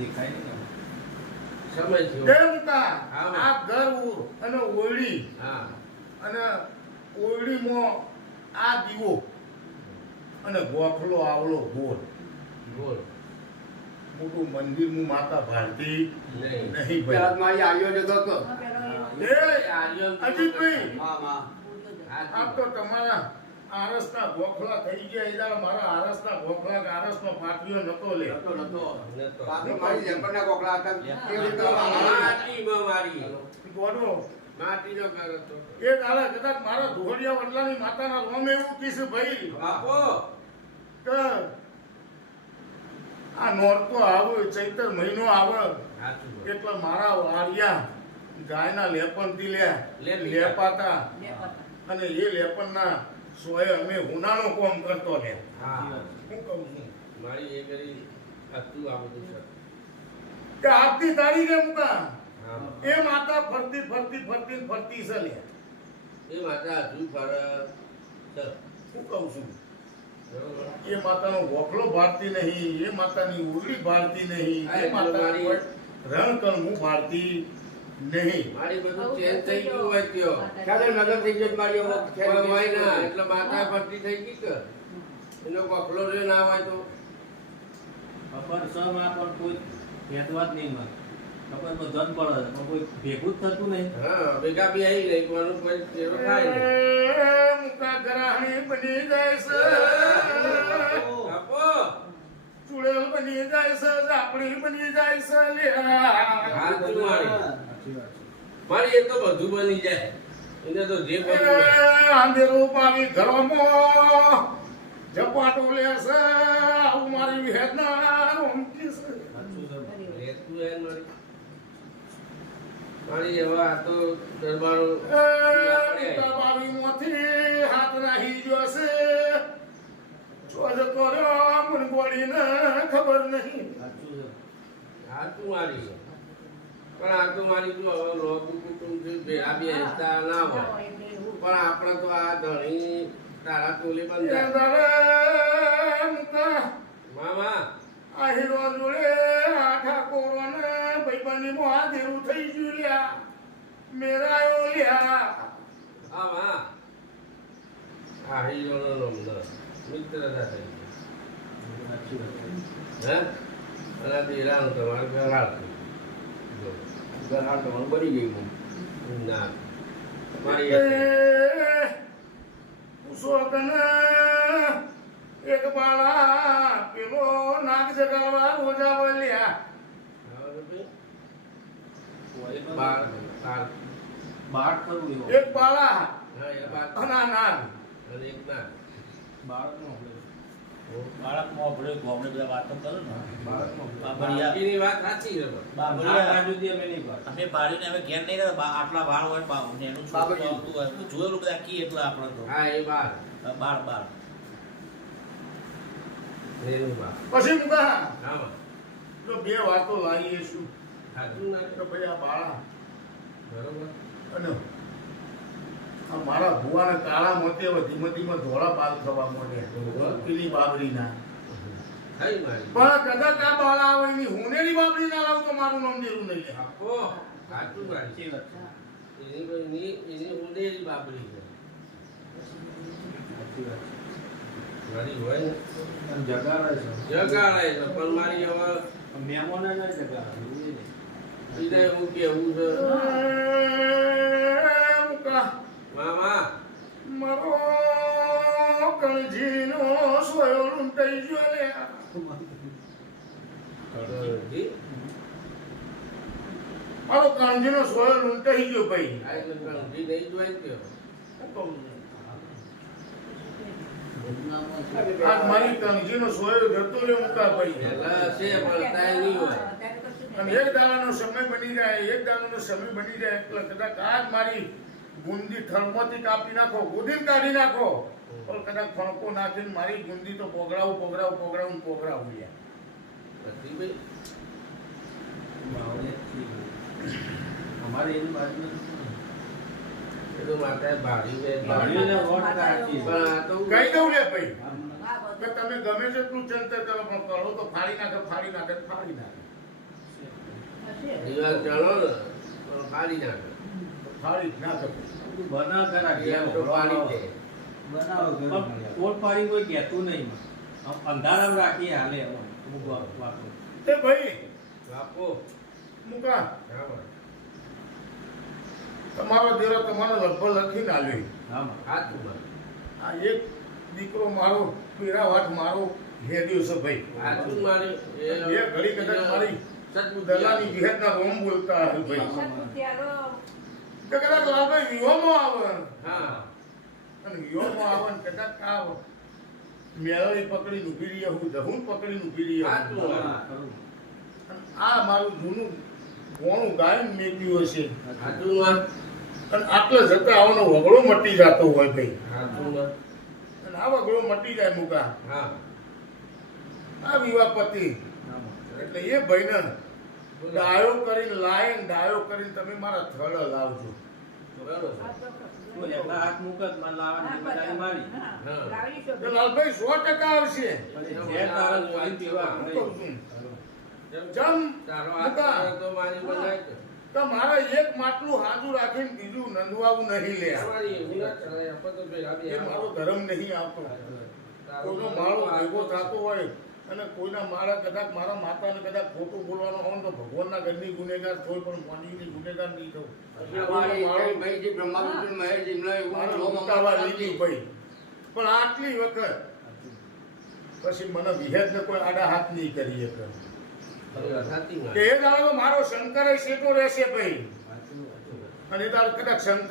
દેખાય ને સમય થયો દેવતા હા. આ ઘર અને ઓયડી હા અને ઓયડીમાં આ દીવો અને ગોખલો આવલો ગોળ બોલ મોટું મંદિર હું માતા ભારતી નહીં નહીં ભાઈ મારી આવ્યો જતો તો એ અજીતભાઈ હા આપ તો તમારા આરસના ગોખલા થઈ ગયા એ દાડા મારા આરસના ગોખલા કે આરસનો પાટિયો નતો લે નતો નતો. બાકી મારી જંપરના કોકડા હતા એ રીતે માટીમાં મારી ગોડો માટીનો ઘર હતો એ દાડા કદાચ મારા ધોળિયા વડલાની માતાના રોમ એવું કીધું ભાઈ બાપો કે આ નોરતો આવે ચૈત્ર મહિનો આવે સાચું બોલ. એટલે મારા વાળિયા ગાયના લેપનથી લેપી. લેપાતા અને એ લેપનના સોય અમે હુનાનો કોમ કરતો લે હા હું કહું છું મારી એ કરી હતું આ બધું છે કે આજની તારીખે મુકા હા એ માતા ફરતી ફરતી ફરતી ફરતી છે લે એ માતા હજુ ફરે છે હું કહું છું બરોબર એ માતાનો ગોખલો ભારતી નહીં એ માતાની ઉગડી ભારતી નહીં હા, એ એટલે માતા મારી- રણકણ ભારતી નહીં મારી બધું ચેન્જ થઈ ગયું હોય ત્યો ખ્યાલ નજર થઈ ગયો મારી અમુક કોઈ હોય ના એટલે માતા ફરતી થઈ ગઈ કે એનો કોખલો રે ના હોય તો ખબર છે માં પણ કોઈ ભેદવા જ નહીં માં ખબર તો જન પડે પણ કોઈ ભેગું જ થતું નહીં હા ભેગા બી આવી ગઈ કોઈનું કોઈ તેરો થાય નહીં મુકા ગ્રહણી બની જાય છે બાપો ચુડેલ બની જાય છે ઝાપડી બની જાય છે લે હાચું મારી સાચી વાત છે. મારી એ તો બધું બની જાય એને તો જે બનવું હોય. આંધેરું પાણી ઘરોમાં ઝપાટો લે છે આવું મારી વેદના રોમકી છે સાચું છે રહેતું હે મારી મારી એવા આ તો દરબારો બાવીમાંથી હાથ નાહી ગયો છે ચોજ કર્યો મને ગોળીને ખબર નહીં સાચું છે આ તું મારી છે. પણ આ તો મારી જો હવે લોક કુટુંબ છે ભેગા બે હેતા ના હોય પણ આપણે તો આ ધણી તારા ટોલી એ બંધ દાડે મુકા મામા આ હીરો જોડે આ ઠાકોરોને ભાઈબંધી મહાદેવું થઈ ગયું લ્યા મેરાયો લ્યા હા માં આ હીરોનો નંબર મિત્રતા થઈ ગઈ. સાચી વાત છે. હે અને આ દેરાનું તમારે ઘર જો ઘર હાલ તમારું બની ગયું ના મારી એ ઉસોકને એક બાળા પેલો નાક જગાડવા રોજા બોલ્યા કોઈ પણ બાર બાર બાળ કરવું એવું એક બાળા હા એ બાર અના નાક અને એક ના બાળકનો આપણે બાળકમાં આપણે ગામડે બધા વાતો કરે ને બાળકનો બાબરિયા બાકીની વાત સાચી છે પણ. બાબરિયા બાજુથી અમે નહીં પાડતા. અમે બાળીને અમે ઘેર નહીં રહેતા આટલા બાળ હોય ને એનું છોકરું બાબરિયા. આવતું હોય તો જોયેલું બધા કી એટલા આપણે તો હા એ બાર બાળ બાળ એનું બાર પછી મુકા હા માં. તો બે વાતો લાવીએ શું સાચું ના કે ભાઈ આ બાળા બરોબર અને આ મારા ભુવાને કાળા મોતે હવે ધીમે ધીમે ધોળા બાલ થવા માંડ્યા પેલી બાબરીના થઈ મારી પણ કદાચ આ બાળા આવે એની હુનેરી બાબરી ના લાવું તો મારું નામ દેવું નહીં લે. આપો સાચું મારી સાચી વાત છે. એની ઉંદેરી બાબરી છે સાચી વાત છે. મારી હોય ને અને જગાડે છે જગાડાય છે પણ મારી હવે મહેમાનને ના જગાડે એવું નહીં. બીજા એવું કેવું છે મુકા મામા મારો કણજીનો સોયો લૂંટાઈ ગયો લે જી મારો કણજીનો સોયો લૂંટાઈ ગયો ભાઈ આ એટલે કંઠી નહીં જોઈ ગયો શું કહું છું? આજ મારી કણજીનો સોયો જતો રે મુકા ભાઈ પહેલા છે પણ તાય નહીં હોય અને એક દાડાનો સમય બની જાય એક દાડાનો સમય બની જાય એટલે કદાચ આજ મારી ગુંદી થર્મોથી કાપી નાખો ગુંદી કાઢી નાખો પણ કદાચ ફણકો નાખીને મારી ગુંદી તો પોગડાવું યાર નથી ભાઈ બાવળિયાથી. અમારે એની બાજુ નથી. એ તો માતાએ ભાડી છે બાવળિયાને રોડ કાઢી. પણ આ તો કહી દઉં લે ભાઈ કે તમે ગમે તેટલું ચલતે કરો પણ કરો તો ફાડી નાખે રવિવાર ચાલો ને તો ફાડી નાખે થાળી જ ના શકે તું બનાવ જરા ઘેર તો પાડી દે પણ કોટ પાડી કોઈ કહેતું નહીં માં. આમ અંધારામાં રાખીએ હાલે હવે અમુક વાતો. તે ભાઈ બાપુ મુકા બરાબર તમારો દેરો તમારો લગભગ લખીને આલ્યો હા માં. સાચું બસ આ એક દીકરો મારો પીરાવાટ મારો હેડ્યો છે ભાઈ સાચું મારી એ ઘડી કદાચ મારી સચમુચ દલાની વિહેતના રોમ બોલતા હશે ભાઈ તો કદાચ લાગે વિહોમાં આવે હા અને વિહોમાં આવે ને કદાચ આ મેળવી પકડીને ઊભી રહી હું દહુન પકડીને ઊભી રહી સાચું હા, ખરું. આ મારું જૂનું ગોણું ગાયન મેક્યું હશે સાચું માં અને આટલે જતા આવવાનો વગડો મટી જતો હોય ભાઈ સાચું માં અને આ વગડો મટી જાય મુકા હા આ વિવાહ પતિ હા માં. એટલે એ ભાઈને ડાયો કરીને લાય ને ડાયો કરીને તમે મારા થડ લાવજો બરાબર તું એકલા હાથ મૂક જ મને લાવવાની જિમ્મેદારી મારી. તો લાલભાઈ 100% આવશે પણ એ ઝેર તારા જોઈને પીવા હું નહીં. કહું છું જેમ જમ તારો હાથ આવે તો મારી બનાય છે તો મારે એક માટલું હાજુ રાખીને બીજું નંદવાવું નહીં લે તમારી એવું ના ચાલે આપણે તો ભેગા બે એ મારો ધર્મ નહીં આવતો કોઈનો માળો ભેગો થતો હોય અને કોઈના માળા કદાચ મારા માતાને કદાચ ખોટું બોલવાનું હોય ને તો ભગવાનના ઘરની ગુનેગાર થોય પણ મોનીની ગુનેગાર નહીં થવું અમારી એક ભાઈજી બ્રહ્મા વિષ્ણુ મહેશ એમનો એવું મારા લોક ઉતાવળા અમારા લીધી ભાઈ પણ આટલી વખત પછી મને વિહેતને કોઈ આડા હાથ નહીં કરી શકે સાચી કે એ દાડો મારો શંકરે શેઠો રહેશે ભાઈ સાચું. અને એ દાડો કદાચ શંકર